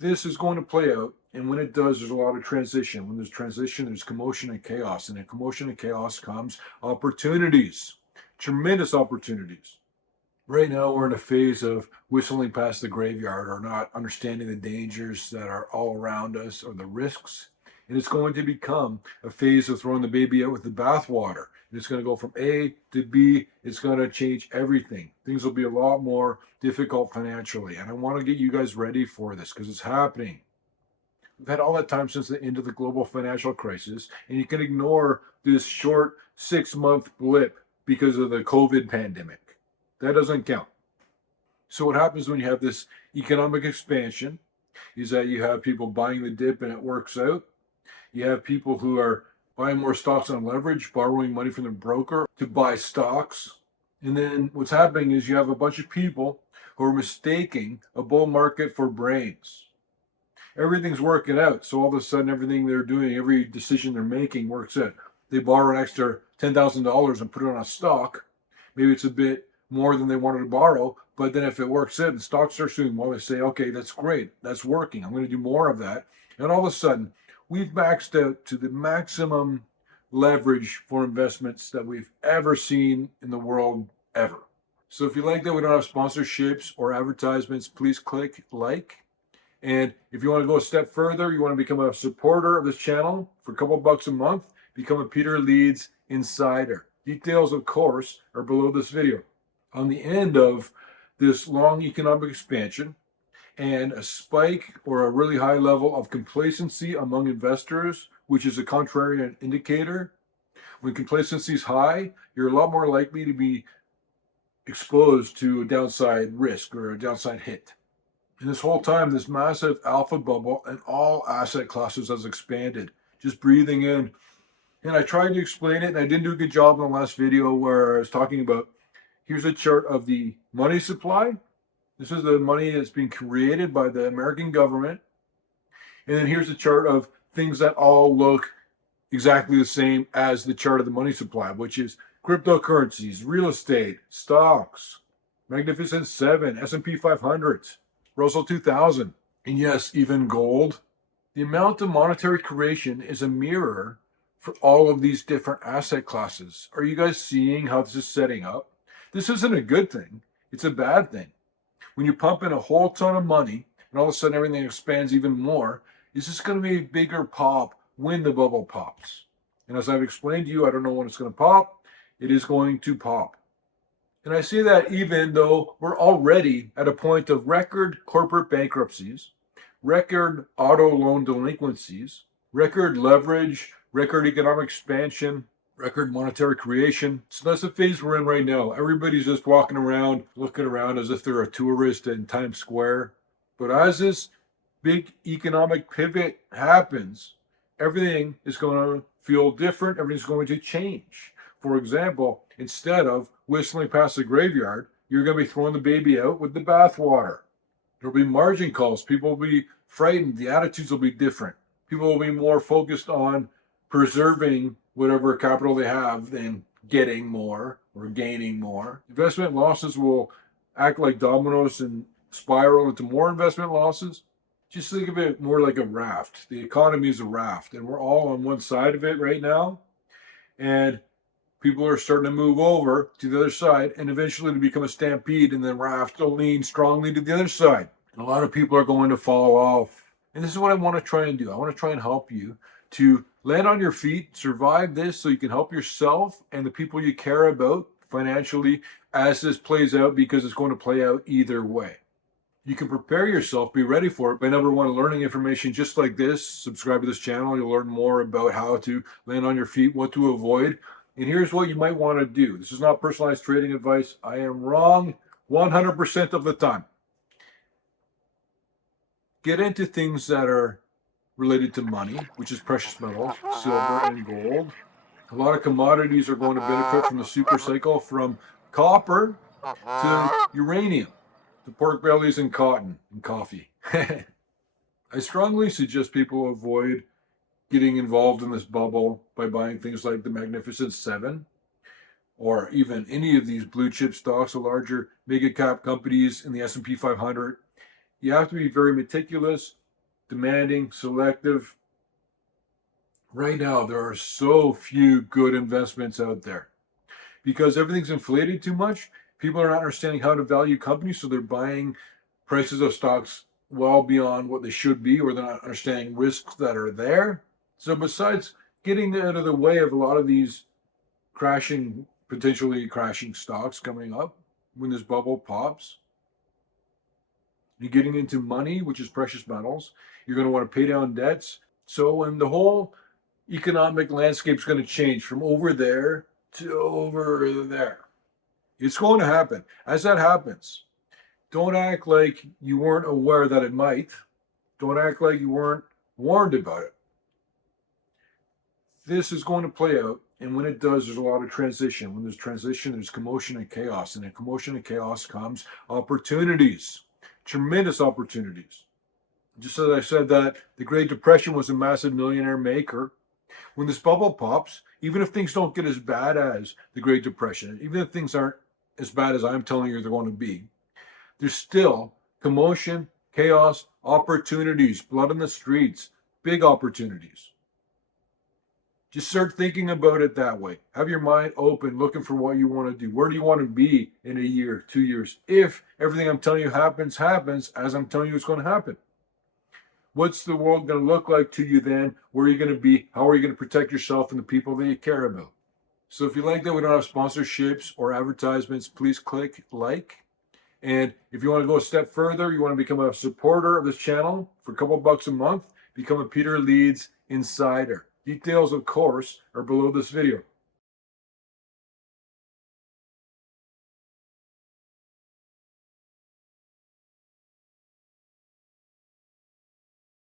this is going to play out, and when it does, there's a lot of transition. When there's transition, there's commotion and chaos, and in commotion and chaos comes opportunities, tremendous opportunities. Right now, we're in a phase of whistling past the graveyard or not understanding the dangers that are all around us or the risks. And it's going to become a phase of throwing the baby out with the bathwater. It's going to go from A to B. It's going to change everything. Things will be a lot more difficult financially. And I want to get you guys ready for this because it's happening. We've had all that time since the end of the global financial crisis, and you can ignore this short 6-month blip because of the COVID pandemic. That doesn't count. So what happens when you have this economic expansion is that you have people buying the dip and it works out. You have people who are buying more stocks on leverage, borrowing money from the broker to buy stocks. And then what's happening is you have a bunch of people who are mistaking a bull market for brains. Everything's working out. So all of a sudden, everything they're doing, every decision they're making works out. They borrow an extra $10,000 and put it on a stock. Maybe it's a bit more than they wanted to borrow, but then if it works out and stocks starts doing well, they say, okay, that's great, that's working, I'm going to do more of that. And all of a sudden, we've maxed out to the maximum leverage for investments that we've ever seen in the world ever. So if you like that we don't have sponsorships or advertisements, please click like. And if you want to go a step further, you want to become a supporter of this channel for a couple bucks a month, become a Peter Leeds Insider. Details, of course, are below this video. On the end of this long economic expansion and a spike or a really high level of complacency among investors, which is a contrarian indicator, when complacency is high, you're a lot more likely to be exposed to a downside risk or a downside hit. And this whole time, this massive alpha bubble in all asset classes has expanded. Just breathing in. And I tried to explain it, and I didn't do a good job in the last video where I was talking about, here's a chart of the money supply. This is the money that's being created by the American government. And then here's a chart of things that all look exactly the same as the chart of the money supply, which is cryptocurrencies, real estate, stocks, Magnificent Seven, S&P 500, Russell 2000, and yes, even gold. The amount of monetary creation is a mirror for all of these different asset classes. Are you guys seeing how this is setting up? This isn't a good thing. It's a bad thing. When you pump in a whole ton of money and all of a sudden everything expands even more, is this going to be a bigger pop when the bubble pops? And as I've explained to you, I don't know when it's going to pop. It is going to pop. And I say that even though we're already at a point of record corporate bankruptcies, record auto loan delinquencies, record leverage, record economic expansion, record monetary creation. So that's the phase we're in right now. Everybody's just walking around, looking around as if they're a tourist in Times Square. But as this big economic pivot happens, everything is going to feel different. Everything's going to change. For example, instead of whistling past the graveyard, you're going to be throwing the baby out with the bathwater. There'll be margin calls. People will be frightened. The attitudes will be different. People will be more focused on preserving whatever capital they have than getting more or gaining more. Investment losses will act like dominoes and spiral into more investment losses. Just think of it more like a raft. The economy is a raft, and we're all on one side of it right now. And people are starting to move over to the other side, and eventually to become a stampede, and the raft will lean strongly to the other side. And a lot of people are going to fall off. And this is what I want to try and do. I want to try and help you to land on your feet, survive this so you can help yourself and the people you care about financially as this plays out, because it's going to play out either way. You can prepare yourself, be ready for it by number one, learning information just like this. Subscribe to this channel. You'll learn more about how to land on your feet, what to avoid. And here's what you might want to do. This is not personalized trading advice. I am wrong 100% of the time. Get into things that are related to money, which is precious metals, silver and gold. A lot of commodities are going to benefit from the super cycle, from copper to uranium to pork bellies and cotton and coffee. I strongly suggest people avoid getting involved in this bubble by buying things like the Magnificent Seven or even any of these blue chip stocks, the larger mega cap companies in the S&P 500. You have to be very meticulous. demanding, selective. Right now, there are so few good investments out there because everything's inflated too much. People are not understanding how to value companies, so they're buying prices of stocks well beyond what they should be, or they're not understanding risks that are there. So, besides getting out of the way of a lot of these potentially crashing stocks coming up when this bubble pops, you're getting into money, which is precious metals. You're going to want to pay down debts. So, when the whole economic landscape is going to change from over there to over there, it's going to happen. As that happens, don't act like you weren't aware that it might. Don't act like you weren't warned about it. This is going to play out, and when it does, there's a lot of transition. When there's transition, there's commotion and chaos, and in commotion and chaos comes opportunities, tremendous opportunities. Just as I said that the Great Depression was a massive millionaire maker, when this bubble pops, even if things don't get as bad as the Great Depression, even if things aren't as bad as I'm telling you they're going to be, there's still commotion, chaos, opportunities, blood in the streets, big opportunities. Just start thinking about it that way. Have your mind open, looking for what you want to do. Where do you want to be in a year, 2 years? If everything I'm telling you happens as I'm telling you it's going to happen. What's the world going to look like to you then? Where are you going to be? How are you going to protect yourself and the people that you care about? So if you like that we don't have sponsorships or advertisements, please click like. And if you want to go a step further, you want to become a supporter of this channel for a couple bucks a month, become a Peter Leeds Insider. Details, of course, are below this video.